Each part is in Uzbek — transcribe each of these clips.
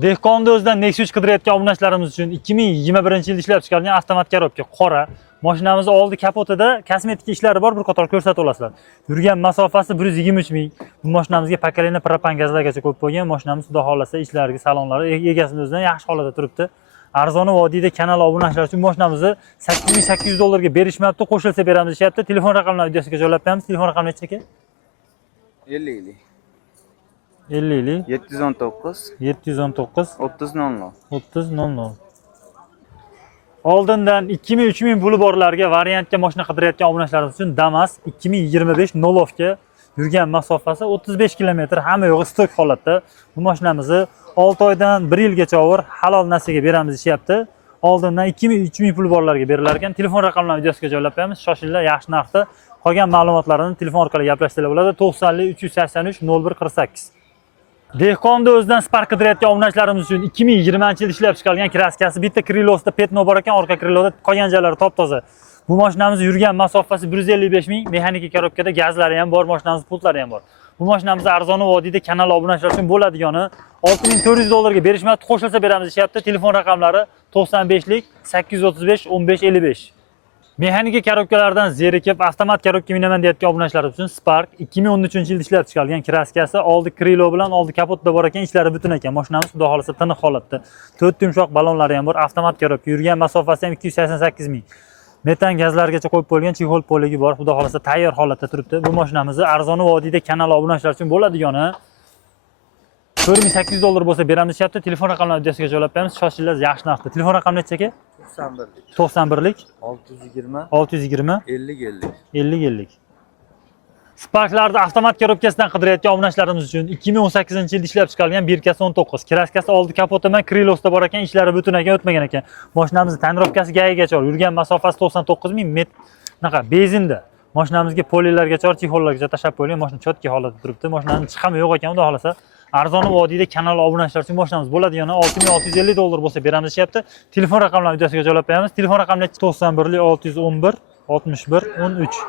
Dehqonni o'zidan Nexus qidirayotgan obunachilarimiz uchun 2021-yilda ishlab chiqarilgan avtomat korobka qora. Mashinamiz oldi kapotida kosmetik ishlari bor, bir qator ko'rsatib olasizlar. Yurgan masofasi 123 ming. Bu mashinamizga pakalina propan gazlargacha qo'yib qo'ygan. Mashinamiz xudo xolasa ishlariga, salonlari egasini o'zidan yaxshi holatda turibdi. Arzoni vodiyda kanal obunachilar uchun mashinamizni 8800 dollarga berishmayapti, qo'shilsa beramiz deyapti. Telefon raqamlarini videosiga joylab qo'yamiz. Telefon raqami necha aka? 50 50 719 719 3000 3000. Oldindan 2000-3000 puli borlarga variantga mashina qidirayotgan obunachilarimiz uchun Damas 2025 Nolovga yurgan masofasi 35 km, hamma yo'g'i stok holatda. Bu mashinamizni 6 oydan 1 yilgacha halol narsaga beramiz deyapti. Oldindan 2000-3000 puli borlarga berilar ekan. Telefon raqamlarini videosiga joylab qo'yamiz. Shoshilinglar, yaxshi narxda. Qolgan ma'lumotlarni telefon orqali gaplashsanglar bo'ladi. 90 383 0148. Dehqonni o'zidan Spark qidirayotgan obunachilarimiz uchun 2020-yilda ishlab chiqarilgan kraskasi, bitta krilosida petno bor ekan, orqa kriloda qolgan joylari top-toza. Bu mashinamiz yurgan masofasi 155 ming, mexanika korobkada gazlari ham bor, mashinamiz pultlari ham bor. Bu mashinamiz arzoni vodiyda kanal obunachilar uchun bo'ladigani 6400 dollarga berishmayapti, qo'shilsa beramiz deyapti. Telefon raqamlari 95lik 835 1555. Mexanika korobkalardan zerikib avtomat korobka minaman deyotgan obunachilar uchun Spark 2013-yilda ishlab chiqarilgan kraskasi, oldi krilo bilan oldi kapotda bor ekan, ishlari butun ekan. Mashinamiz xudo xolasa tiniq holatda. 4 yumshoq balonlari ham bor, avtomat korobka, yurgan masofasi ham 288 ming. Metan gazlargacha qo'yib qo'yilgan chexol poligi bor, xudo xolasa tayyor holatda turibdi. Bu mashinamizni arzoni vodiyda kanal obunachilar uchun bo'ladigani 4800 dollar bo'lsa beramiz deyapti. Telefon raqamlarini videosiga joylab qo'yamiz. Shoshilinglar, yaxshi narxda. Telefon raqami necha aka? 91lik 620 620 50 50. Sparklarda avtomat korobkasidan qidirayotgan obunachilarimiz uchun 2018-yilda ishlab chiqarilgan birkasi 19. Kraskasi oldi kapoti bilan krilosda bor ekan, ishlari butun ekan, o'tmagan ekan. Mashinamiz tonirovkasi gayigacha bor. Yurgan masofasi 99 ming metr. Naqa bezinda. Mashinamizga polilargacha, chexollargacha tashab qo'yilgan. Mashina chotki holatda turibdi. Mashinaning chiqami yo'q ekan, xudo xolasa. Arzoni vodiyda kanal obunachilar uchun mashinamiz bo'ladigani 6650 dollar bo'lsa beramiz deyapti. Telefon raqamlarini videosiga joylab qo'yamiz. Telefon raqami 91 611 61 13.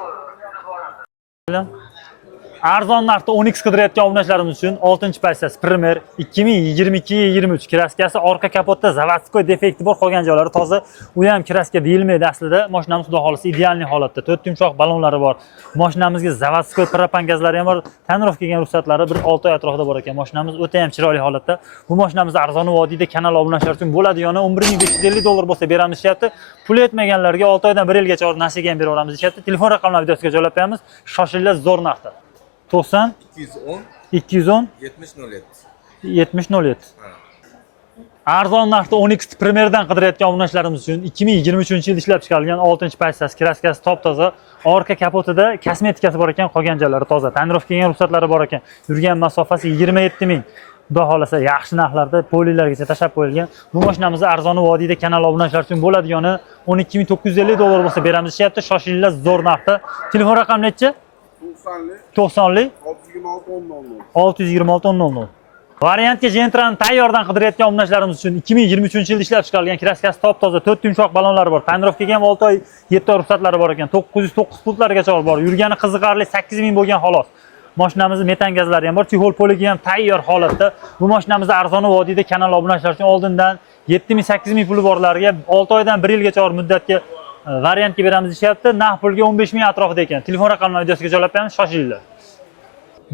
Arzon narxda Onyx qidirayotgan obunachilarimiz uchun 6-passasi Primer 2022-23 kraskasi, orqa kapotda zavodskoy defekti bor, qolgan joylari toza. U ham kraska deyilmaydi aslida. Mashinamiz xudo xolasa idealniy holatda. 4 yumshoq balonlari bor. Mashinamizga zavodskoy propan gazlari ham bor. Tanirof kelgan ruxsatlari 1-6 oy atrofida bor ekan. Mashinamiz o'ta ham chiroyli holatda. Bu mashinamiz arzoni vodiyda kanal obunachilar uchun bo'ladigani 11550 dollar bo'lsa beramiz deyapti. Pul yetmaganlarga 6 oydan 1 yilgacha nasiga ham beraveramiz deyapti. Telefon raqamlarini videosiga joylab qo'yamiz. Shoshilinglar, zo'r narxda. 90 210 7007. Arzon narxda Onyx Primerdan qidirayotgan obunachilarimiz uchun 2023-yilda ishlab chiqarilgan 6-passasi kraskasi top-toza, orqa kapotida kosmetikasi bor ekan, qolgan joylari toza. Tanirof kelgan ruxsatlari bor ekan. Yurgan masofasi 27 ming. Xudo xolasa yaxshi narxlarda polilargacha tashab qo'yilgan. Bu mashinamizni arzoni vodiyda kanal obunachilar uchun bo'ladigani 12950 dollar bo'lsa beramiz deyapti. Shoshilinglar, zo'r narxda. Telefon raqami necha? 90lik 626 1000. Variantga Gentrani tayyordan qidirayotgan obunachilarimiz uchun 2023-yilda ishlab chiqarilgan kraskasi top-toza, 4 yumshoq balonlari bor. Tanirof kelgan 6 oy 7 oy ruxsatlari bor ekan. 909 pultlargacha bor. Yurgani qiziqarli 8000 bo'lgan xolos. Mashinamizning metan gazlari ham bor, chexol poligi ham tayyor holatda. Bu mashinamizni arzoni vodiyda kanal obunachilar uchun oldindan 7000-8000 puli borlarga 6 oydan 1 yilgacha muddatga variantga beramiz deyapti. Naqd pulga 15 ming atrofida ekan. Telefon raqamlarini videosiga joylab qo'yamiz, shoshilinglar.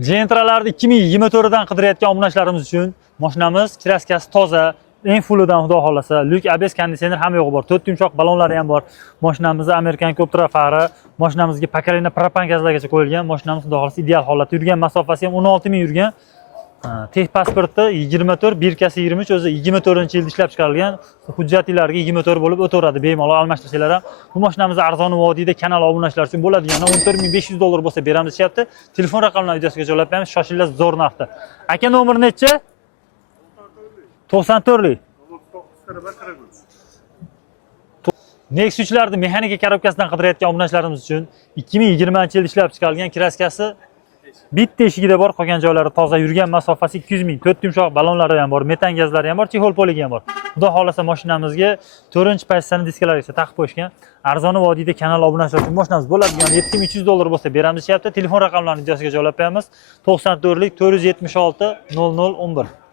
Gentralarni 2024dan qidirayotgan obunachilarimiz uchun mashinamiz kraskasi toza, eng fullidan xudo xolasa, lyuk ABS konditsioner ham yo'g'i bor. 4 yumshoq balonlari ham bor. Mashinamizda Amerikan Koptra fari, mashinamizga pakalina propan gazlargacha qo'yilgan. Mashinamiz xudo xolasa ideal holatda. Yurgan masofasi ham 16 ming yurgan. Tex pasporti 24, birkasi 23, o'zi 24-yilda ishlab chiqarilgan. Hujjatlariga 24 bo'lib o'taveradi, bemalol almashtirsanglar ham. Bu mashinamiz arzoni vodiyda kanal obunachilar uchun bo'ladigani 14500 dollar bo'lsa beramiz deyapti. Telefon raqamlarini videosiga joylab qo'yamiz. Shoshilinglar, zo'r narxda. Aka nomeri necha? 94lik. Nexus'larda mexanika korobkasidan qidirayotgan obunachilarimiz uchun 2020-yilda ishlab chiqarilgan kraskasi bitta eshigida bor, qolgan joylari toza, yurgan masofasi 200 ming. 4 yumshoq balonlari ham bor, metan gazlari ham bor, chexol poligi ham bor. Xudo xolasa mashinamizga 4-passani diskalarigacha taqib qo'yishgan. Arzoni vodiyda kanal obunachilar uchun mashinamiz bo'ladigani 7300 dollar bo'lsa beramiz deyapti. Telefon raqamlarini videosiga joylab qo'yamiz. 94lik 476 0011.